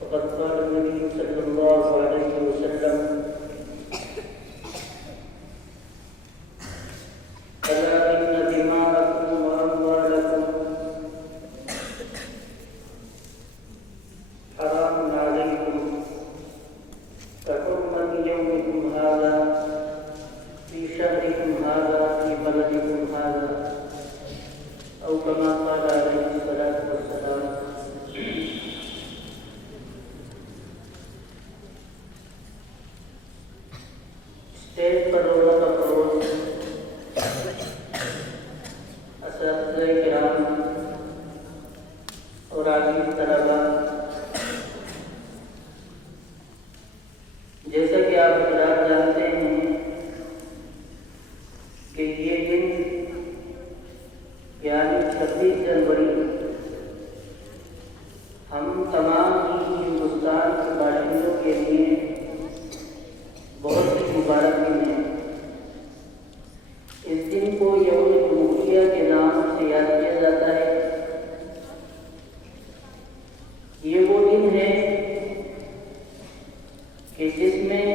فقد قال النبي صلى الله عليه وسلم: ألا إن دماءكم وأموالكم حرام عليكم كحرمة يومكم هذا في شهركم هذا في بلدكم هذا، أو كما قال عليه الصلاة والسلام. اسٹیج پر روزہ کا فروغ، اساتذہ کرام اور عزیز طلبہ، جیسا کہ آپ حضرات جانتے ہیں کہ یہ دن یعنی 26 جنوری ہم تمام ہی ہندوستان کے باشندوں کے لیے بہت ہی مبارک دن ہے۔ اس دن کو یوم جمہوریہ کے نام سے یاد کیا جاتا ہے۔ یہ وہ دن ہے کہ جس میں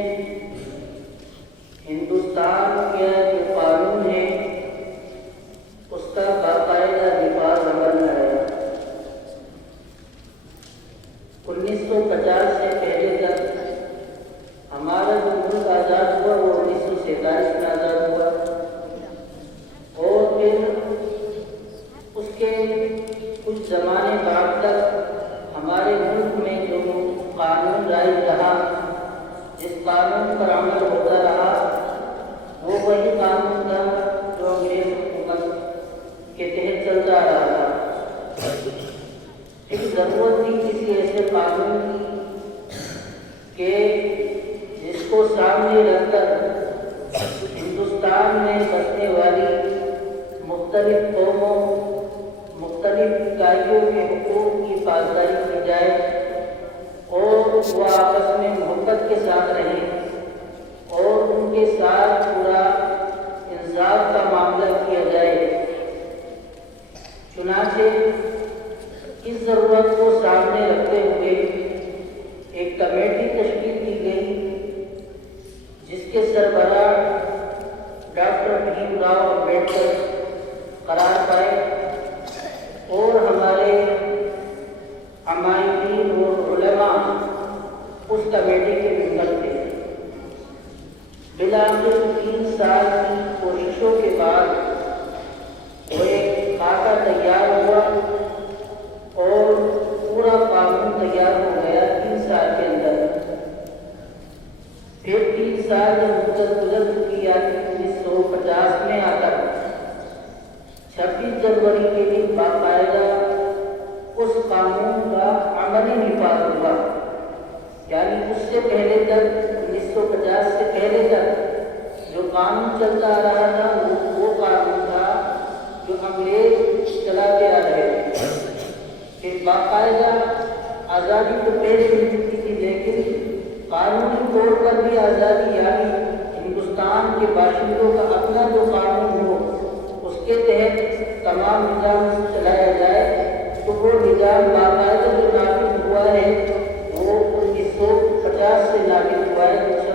ہندوستان کا جو قانون ہے اس کا باقاعدہ دفاع عمل ہے۔ 1950 سے پہلے تک ہمارا جو ملک آزاد ہوا وہ 1947 میں آزاد ہوا، اور پھر اس کے کچھ زمانے بعد تک ہمارے ملک میں جو قانون رائج رہا، جس قانون پر عمل ہوتا رہا، وہ وہی قانون تھا جو انگریز حکومت کے تحت چلتا رہا تھا۔ ایک ضرورت تھی کسی ایسے قانون کی کہ جس کو سامنے رکھ کر ہندوستان میں بسنے والی مختلف قوموں، مختلف اکائیوں کے حقوق کی پاسداری کی جائے اور وہ آپس میں محبت کے ساتھ رہیں اور ان کے ساتھ پورا انصاف کا معاملہ کیا جائے۔ چنانچہ اس ضرورت کو سامنے رکھتے ہوئے ایک کمیٹی تشکیل کی گئی جس کے سربراہ ڈاکٹر بھیم راؤ امبیڈکر قرار پائے، اور ہمارے عمائدین اور علماء اس کمیٹی کے ممبر تھے۔ بالآخر 3 سال کی کوششوں کے بعد وہ ایک خاکہ تیار ہوا اور پورا قانون تیار ہو گیا 3 سال کے اندر۔ پھر 3 سال جب مدت گزر چکی، یعنی 1950 میں آ کر 26 جنوری کے دن باقاعدہ اس قانون کا عملی نفاذ ہوا۔ یعنی اس سے پہلے تک 1950 سے پہلے تک جو قانون چلتا آ رہا تھا وہ قانون تھا جو انگریز چلاتے آ رہے تھے۔ کہ باقاعدہ آزادی تو پہلے مل چکی تھی، لیکن قانونی طور پر بھی آزادی، یعنی ہندوستان کے باشندوں کا اپنا جو قانون ہو اس کے تحت تمام نظام چلایا جائے، تو وہ نظام باقاعدہ جو نافذ ہوا ہے وہ 1950 سے نافذ ہوا ہے۔